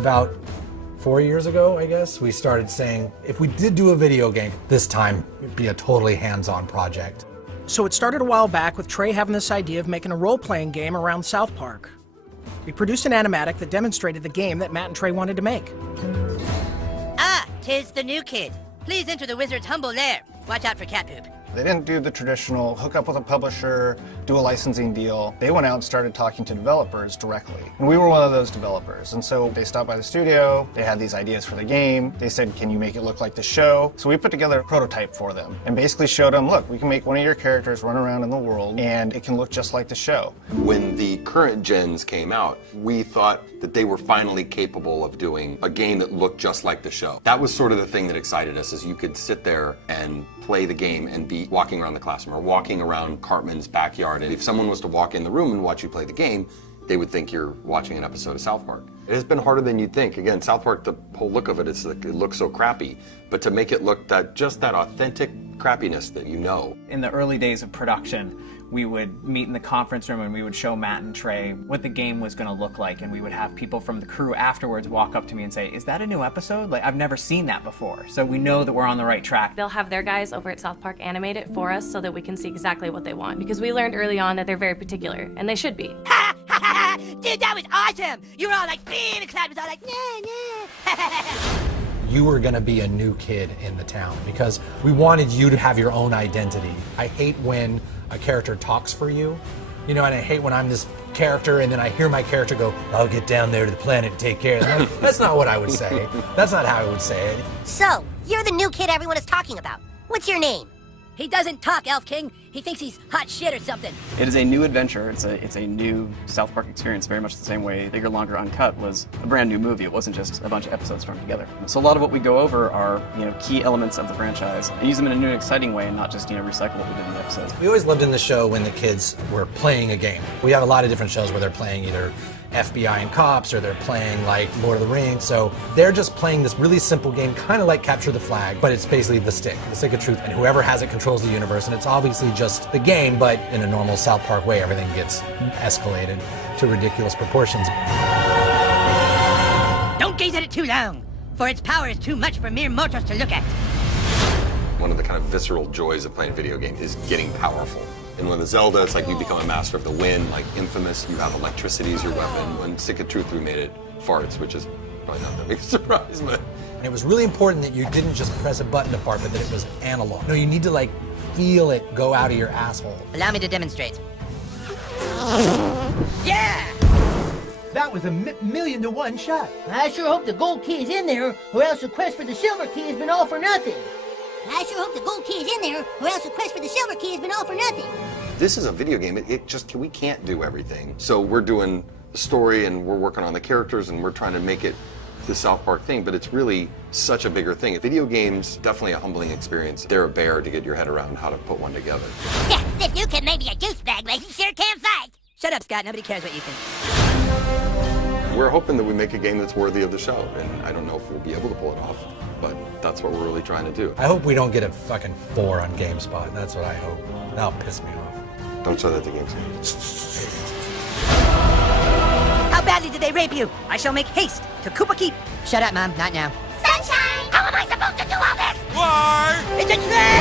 About 4 years ago, I guess, we started saying, if we did do a video game, this time it'd be a totally hands-on project. So it started a while back with Trey having this idea of making a role-playing game around South Park. We produced an animatic that demonstrated the game that Matt and Trey wanted to make. Ah, 'tis the new kid. Please enter the wizard's humble lair. Watch out for cat poop. They didn't do the traditional hook up with a publisher, do a licensing deal. They went out and started talking to developers directly. And we were one of those developers. And so they stopped by the studio, they had these ideas for the game. They said, can you make it look like the show? So we put together a prototype for them and basically showed them, look, we can make one of your characters run around in the world and it can look just like the show. When the current gens came out, we thought that they were finally capable of doing a game that looked just like the show. That was sort of the thing that excited us, is you could sit there and play the game and be walking around the classroom or walking around Cartman's backyard. And if someone was to walk in the room and watch you play the game, they would think you're watching an episode of South Park. It has been harder than you'd think. Again, South Park, the whole look of it is like, it looks so crappy, but to make it look just that authentic crappiness that you know. In the early days of production, we would meet in the conference room and we would show Matt and Trey what the game was going to look like, and we would have people from the crew afterwards walk up to me and say, is that a new episode? Like, I've never seen that before. So we know that we're on the right track. They'll have their guys over at South Park animate it for us so that we can see exactly what they want, because we learned early on that they're very particular, and they should be. Dude, that was awesome! You were all like, and the crowd was all like, nah. You were gonna be a new kid in the town because we wanted you to have your own identity. I hate when a character talks for you, you know, and I hate when I'm this character and then I hear my character go, I'll get down there to the planet and take care of them. That's not what I would say. That's not how I would say it. So, you're the new kid everyone is talking about. What's your name? He doesn't talk, Elf King. He thinks he's hot shit or something. It is a new adventure. It's a new South Park experience, very much the same way Bigger, Longer, Uncut was a brand new movie. It wasn't just a bunch of episodes strung together. So a lot of what we go over are, key elements of the franchise and use them in a new and exciting way and not just, recycle what we did in the episodes. We always lived in the show when the kids were playing a game. We have a lot of different shows where they're playing either FBI and cops, or they're playing like Lord of the Rings. So they're just playing this really simple game, kind of like Capture the Flag, but it's basically the stick of truth. And whoever has it controls the universe. And it's obviously just the game, but in a normal South Park way, everything gets escalated to ridiculous proportions. Don't gaze at it too long, for its power is too much for mere mortals to look at. One of the kind of visceral joys of playing a video game is getting powerful. And when the Zelda, it's like you become a master of the wind, like Infamous, you have electricity as your weapon. When Stick of Truth, we made it farts, which is probably not that big a surprise, but. And it was really important that you didn't just press a button to fart, but that it was analog. No, you need to like feel it go out of your asshole. Allow me to demonstrate. Yeah! That was a million to one shot. I sure hope the gold key is in there, or else the quest for the silver key has been all for nothing. I sure hope the gold key is in there, or else the quest for the silver key has been all for nothing. This is a video game. We can't do everything. So we're doing the story and we're working on the characters and we're trying to make it the South Park thing, but it's really such a bigger thing. Video games, definitely a humbling experience. They're a bear to get your head around how to put one together. Yeah, if you can make me a douchebag, like you sure can fight. Shut up, Scott. Nobody cares what you think. We're hoping that we make a game that's worthy of the show, and I don't know if we'll be able to pull it off, but that's what we're really trying to do. I hope we don't get a fucking 4 on GameSpot. That's what I hope. That'll piss me off. Don't show that to GameSpot. How badly did they rape you? I shall make haste to Koopa Keep. Shut up, Mom. Not now. Sunshine! How am I supposed to do all this? Why? It's a trap!